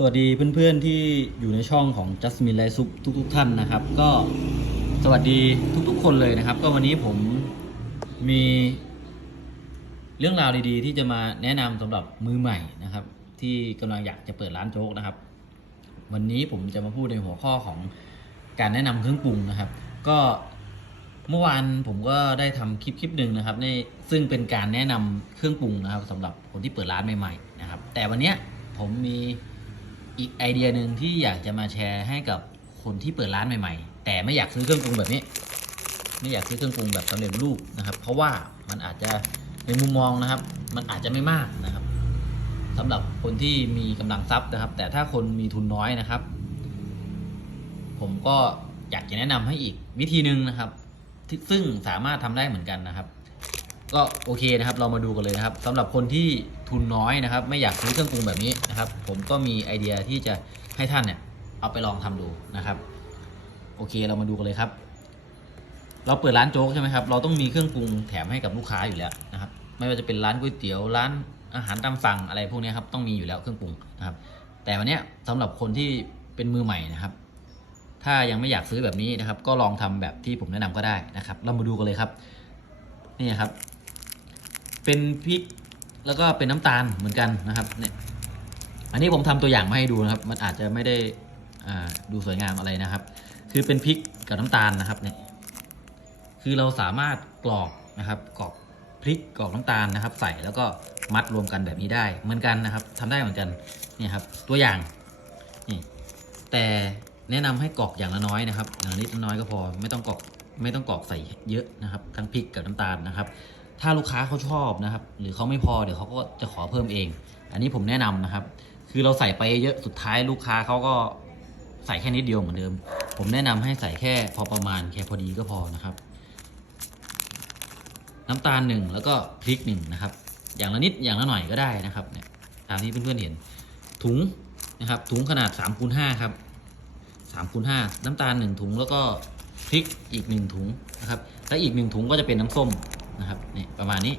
สวัสดีเพื่อนๆที่อยู่ในช่องของ Jasmine ไลซุปทุกๆท่านนะครับ ก็สวัสดีทุกๆ คนเลยนะครับ ก็วันนี้ผมมีเรื่องราวดีๆ ที่จะมาแนะนำสำหรับมือใหม่นะครับ ที่กำลังอยากจะเปิดร้านโจ๊กนะครับ วันนี้ผมจะมาพูดในหัวข้อของการแนะนำเครื่องปรุงนะครับ ก็เมื่อวานผมก็ได้ทำคลิปคลิปหนึ่งนะครับในซึ่งเป็นการแนะนำเครื่องปรุงนะครับสำหรับคนที่เปิดร้านใหม่ๆนะครับ แต่วันนี้ผมมี อีกไอเดียหนึ่งที่อยากจะมาแชร์ให้กับคนที่เปิดร้านใหม่ ๆ แต่ไม่อยากซื้อเครื่องปรุงแบบนี้ ไม่อยากซื้อเครื่องปรุงแบบสำเร็จรูปนะครับ เพราะว่ามันอาจจะในมุมมองนะครับ มันอาจจะไม่มากนะครับสำหรับคนที่มีกำลังทรัพย์นะครับ แต่ถ้าคนมีทุนน้อยนะครับ ผมก็อยากจะแนะนำให้อีกวิธีหนึ่งนะครับที่ซึ่งสามารถทำได้เหมือนกันนะครับ ก็โอเคนะครับ เรามาดูกันเลยนะครับสำหรับคนที่ทุนน้อยนะครับ ไม่อยากซื้อเครื่องปรุงแบบนี้นะครับ ผมก็มีไอเดียที่จะให้ท่านเนี่ยเอาไปลองทำดูนะครับ โอเคเรามาดูกันเลยครับ เราเปิดร้านโจ๊กใช่ไหมครับ เราต้องมีเครื่องปรุงแถมให้กับลูกค้าอยู่แล้วนะครับ ไม่ว่าจะเป็นร้านก๋วยเตี๋ยวร้านอาหารตามสั่งอะไรพวกนี้ครับต้องมีอยู่แล้วเครื่องปรุงนะครับ แต่วันนี้ยสำหรับคนที่เป็นมือใหม่นะครับ ถ้ายังไม่อยากซื้อแบบนี้นะครับ ก็ลองทำแบบที่ผมแนะนำก็ได้นะครับ เรามาดูกันเลยครับ นี่ครับ เป็นพริกแล้วก็เป็นน้ำตาลเหมือนกันนะครับเนี่ยอันนี้ผมทำตัวอย่างมาให้ดูนะครับ มันอาจจะไม่ได้ดูสวยงามอะไรนะครับ คือเป็นพริกกับน้ำตาลนะครับเนี่ยคือเราสามารถกรอกนะครับกรอกพริกกรอกน้ำตาลนะครับ ใส่แล้วก็มัดรวมกันแบบนี้ได้เหมือนกันนะครับทำได้เหมือนกันนี่ครับตัวอย่างนี่แต่แนะนำให้กรอกอย่างละน้อยนะครับอย่างนิดน้อยก็พอไม่ต้องกรอกไม่ต้องกรอกใส่เยอะนะครับ ทั้งพริกกับน้ำตาลนะครับ ถ้าลูกค้าเขาชอบนะครับ หรือเขาไม่พอเดี๋ยวเขาก็จะขอเพิ่มเอง อันนี้ผมแนะนำนะครับ คือเราใส่ไปเยอะสุดท้ายลูกค้าเขาก็ใส่แค่นิดเดียวเหมือนเดิม ผมแนะนำให้ใส่แค่พอประมาณแค่พอดีก็พอนะครับ น้ำตาลหนึ่งแล้วก็พริกหนึ่งนะครับ อย่างละนิดอย่างละหน่อยก็ได้นะครับเนี่ยตามที่เพื่อนๆเห็น ถุงนะครับถุงขนาด3คูณ5ครับ3คูณ5น้ำตาล1ถุงแล้วก็พริกอีก1ถุงนะครับแล้วอีก1ถุงก็จะเป็นน้ำส้ม นะครับนี่ประมาณนี้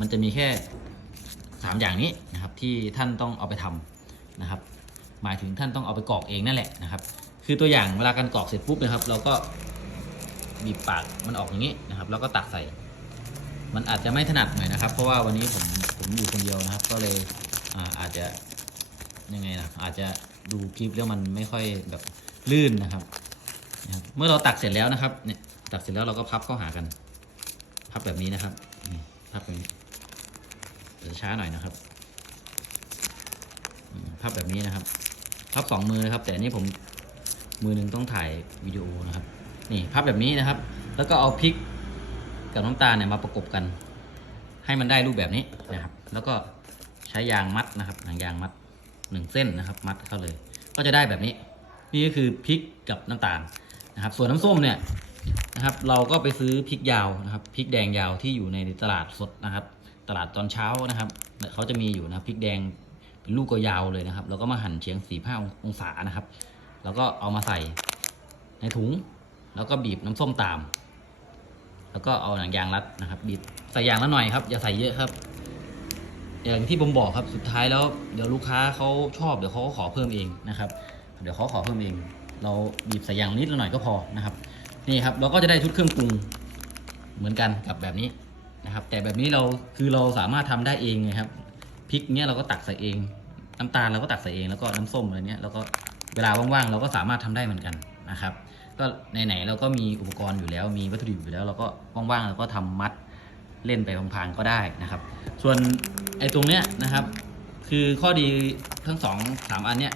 มันจะมีแค่ 3 อย่างนี้นะครับที่ท่านต้องเอาไปทำนะครับ หมายถึงท่านต้องเอาไปกรอกเองนั่นแหละนะครับ คือตัวอย่างเวลาการกรอกเสร็จปุ๊บนะครับ เราก็บีบปากมันออกอย่างนี้นะครับ แล้วก็ตักใส่ มันอาจจะไม่ถนัดหน่อยนะครับ เพราะว่าวันนี้ผมผมอยู่คนเดียวนะครับ ก็เลยอาอาจจะยังไงนะอาจจะดูคลิปแล้วมันไม่ค่อยแบบลื่นนะครับ เมื่อเราตักเสร็จแล้วนะครับเนี่ยตักเสร็จแล้วเราก็พับเข้าหากัน พับแบบนี้นะครับพับแบบนี้เดี๋ยวช้าหน่อยนะครับพับแบบนี้นะครับพับสองมือนะครับ แต่อันนี้ผมมือหนึ่งต้องถ่ายวิดีโอนะครับ นี่พับแบบนี้นะครับ แล้วก็เอาพริกกับน้ำตาลเนี่ยมาประกบกัน ให้มันได้รูปแบบนี้นะครับ แล้วก็ใช้ยางมัดนะครับหนังยางมัดหนึ่งเส้นนะครับ มัดเข้าเลย ก็จะได้แบบนี้ นี่ก็คือพริกกับน้ำตาลนะครับ ส่วนน้ำส้มเนี่ย นะครับ เราก็ไปซื้อพริกยาวนะครับพริกแดงยาวที่อยู่ในตลาดสดนะครับ ตลาดตอนเช้านะครับเขาจะมีอยู่นะครับพริกแดงเป็นลูกก็ยาวเลยนะครับ แล้วก็มาหั่นเฉียงสี่ห้าองศานะครับ แล้วก็เอามาใส่ในถุง แล้วก็บีบน้ำส้มตาม แล้วก็เอาหนังยางรัดนะครับ บีบใส่ยางละหน่อยครับ อย่าใส่เยอะครับ อย่างที่ผมบอกครับสุดท้ายแล้วเดี๋ยวลูกค้าเขาชอบเดี๋ยวเขาก็ขอเพิ่มเองนะครับ เดี๋ยวเขาขอเพิ่มเอง เราบีบใส่ยางนิดละหน่อยก็พอนะครับ นี่ครับเราก็จะได้ชุดเครื่องปรุงเหมือนกันกับแบบนี้นะครับ แต่แบบนี้เราคือเราสามารถทำได้เองไงครับพริกเนี้ยเราก็ตักใส่เอง น้ำตาลเราก็ตักใส่เองแล้วก็น้ำส้มอะไรเนี้ยเราก็เวลาว่างๆเราก็สามารถทำได้เหมือนกันนะครับ ก็ไหนๆเราก็มีอุปกรณ์อยู่แล้ว มีวัตถุดิบอยู่แล้ว เราก็ว่างๆเราก็ทำมัดเล่นไปพลางๆก็ได้นะครับ ส่วนไอ้ตรงเนี้ยนะครับ คือข้อดีทั้งสองสามอันเนี้ย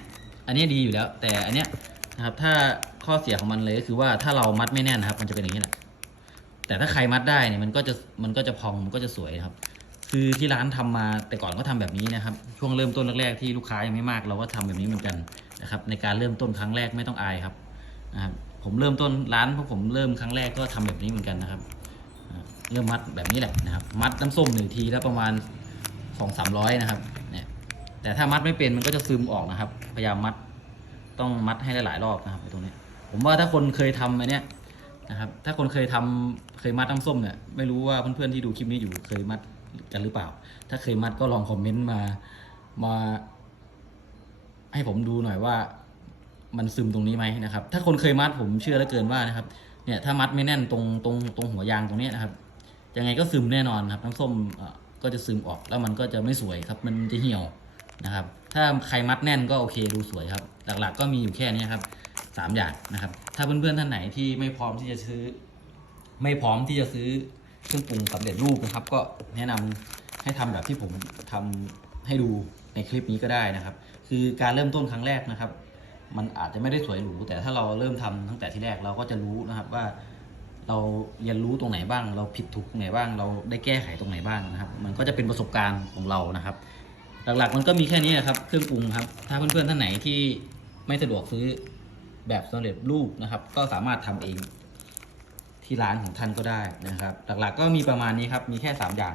อันเนี้ยดีอยู่แล้ว แต่อันเนี้ยนะครับถ้า ข้อเสียของมันเลยก็คือว่าถ้าเรามัดไม่แน่นนะครับ มันจะเป็นอย่างนี้แหละแต่ถ้าใครมัดได้เนี่ยมันก็จะมันก็จะพองมันก็จะสวยครับ คือที่ร้านทำมาแต่ก่อนก็ทำแบบนี้นะครับ ช่วงเริ่มต้นแรกๆที่ลูกค้ายังไม่มาก เราก็ทำแบบนี้เหมือนกันนะครับ ในการเริ่มต้นครั้งแรกไม่ต้องอายครับนะครับผมเริ่มต้นร้านเพวกผมเริ่มครั้งแรกก็ทำแบบนี้เหมือนกันนะครับเริ่มมัดแบบนี้แหละนะครับ มัดน้ำส้มหนึ่งทีแล้วประมาณสองสามร้อยนะครับเนี่ยแต่ถ้ามัดไม่เป็นมันก็จะซึมออกนะครับ พยายามมัดต้องมัดให้หลายๆรอบนะครับตรงนี้ ผมว่าถ้าคนเคยทำอันเนี้ยนะครับถ้าคนเคยทำเคยมัดน้ำส้มเนี่ยไม่รู้ว่าเพื่อนๆที่ดูคลิปนี้อยู่เคยมัดกันหรือเปล่า ถ้าเคยมัดก็ลองคอมเมนต์มามา ให้ผมดูหน่อยว่า มันซึมตรงนี้ไหมนะครับ ถ้าคนเคยมัดผมเชื่อเหลือเกินว่านะครับ เนี่ยถ้ามัดไม่แน่นตรงตรงตรงหัวยางตรงนี้นะครับยังไงก็ซึมแน่นอนครับ น้ำส้มก็จะซึมออกแล้วมันก็จะไม่สวยครับ มันจะเหี่ยวนะครับ ถ้าใครมัดแน่นก็โอเคดูสวยครับ หลักๆ ก็มีอยู่แค่นี้ครับ สามอย่างนะครับ ถ้าเพื่อนๆท่านไหนที่ไม่พร้อมที่จะซื้อ ไม่พร้อมที่จะซื้อเครื่องปรุงสำเร็จรูปนะครับ ก็แนะนำให้ทำแบบที่ผมทำให้ดูในคลิปนี้ก็ได้นะครับ คือการเริ่มต้นครั้งแรกนะครับ มันอาจจะไม่ได้สวยหรูแต่ถ้าเราเริ่มทำตั้งแต่ที่แรกเราก็จะรู้นะครับว่าเราเรียนรู้ตรงไหนบ้าง เราผิดถูกตรงไหนบ้าง เราได้แก้ไขตรงไหนบ้างนะครับ มันก็จะเป็นประสบการณ์ของเรานะครับ หลักๆมันก็มีแค่นี้นะครับ เครื่องปรุงครับ ถ้าเพื่อนๆท่านไหนที่ไม่สะดวกซื้อ แบบสำเร็จรูปนะครับ ก็สามารถทำเองที่ร้านของท่านก็ได้นะครับ หลักๆก็มีประมาณนี้ครับ มีแค่ 3 อย่าง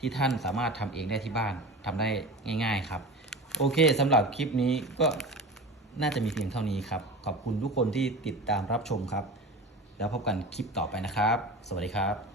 ที่ท่านสามารถทำเองได้ที่บ้านทำได้ง่าย ๆครับ โอเคสำหรับคลิปนี้ก็น่าจะมีเพียงเท่านี้ครับ ขอบคุณทุกคนที่ติดตามรับชมครับ แล้วพบกันคลิปต่อไปนะครับ สวัสดีครับ